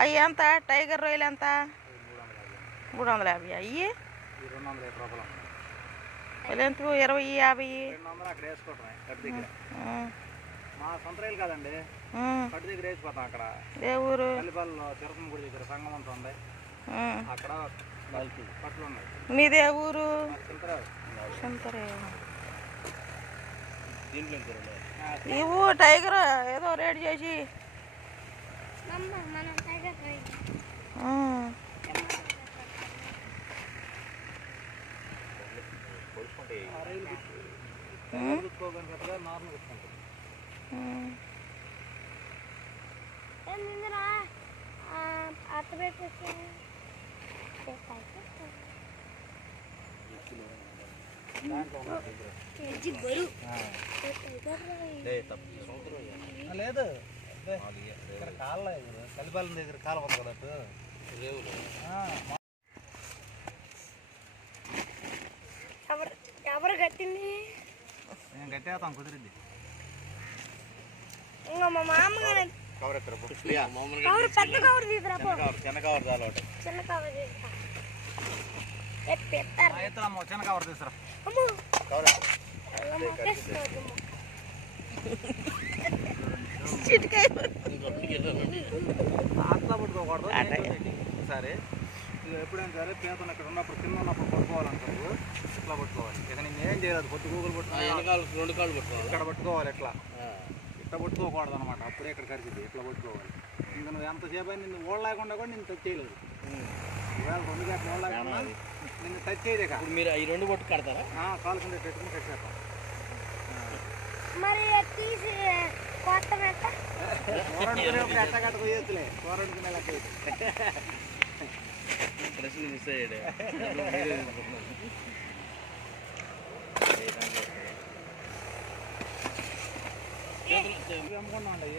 అవి ఎంత టైగర్ రొయ్యలు ఎంత? 350. అయ్యి 250 రూపాయలు. ఎంత? 20, 50. 200 అక్కడ వేసుకోవటమే కట్టు దగ్గర. మా సొంత రైలు కాదండి, కట్టు దగ్గర వేసిపోతాం. అక్కడ ఏ ఊరు? కలిపల్లిలో తిరుపతి గుడి దగ్గర సంగం అంతా ఉంది, అక్కడ పట్లు ఉన్నాయి. మీదే ఊరు? చింతరే. ఇవ్వు టైగర్ ఏదో రేట్ చేసి. లేదు ఇక్కడ కాళ్ళ కలిపాల దగ్గర కాల ఉంది కదా. ఎవరు కట్టింది? నేను కట్టేస్తాం, కుదిరింది. ఇంకా మా మామగారు కవర్ ఎక్కడ పెద్ద కవర్ తీసుకురా. చిన్న కవర్ చాలా ఒకటి. చిన్న కవర్ ఎత్తనమ్మ, చిన్న కవర్ తీసుకురా. అట్లా పట్టుకోకూడదు ఒకసారి. ఎప్పుడైనా సరే పీతను ఇక్కడ ఉన్నప్పుడు కింద ఉన్నప్పుడు పట్టుకోవాలనుకోరు, ఇట్లా పట్టుకోవాలి. ఇక నేను ఏం చేయలేదు, పొద్దు గూగుల్ పట్టుకోవాలి, 2 కాళ్ళు పట్టుకోవాలి. ఇక్కడ పట్టుకోవాలి, ఇట్లా పట్టుకోకూడదు అనమాట. అప్పుడే ఇక్కడ కరిచింది, ఇట్లా పట్టుకోవాలి. ఇంకా నువ్వు ఎంతసేపు అయినా నిన్ను ఓడ లేకుండా కూడా నేను టచ్ చేయలేదు. ఈవేళ 2 గంటలు ఓడ లేకుండా నిన్ను టచ్ చేయలేక. మీరు ఈ 2 పట్టు కడతారా? కాలు కింద పెట్టుకుని కట్టేస్తాం. మరి తీసి కొత్త కూరడుకునేప్పుడు ఎట్ట కట్ట పోయేస్తులే, కూరడుకునే లెక్క ప్రశ్న మిస్ అయ్యాడు. అమ్ముకున్నా అండి.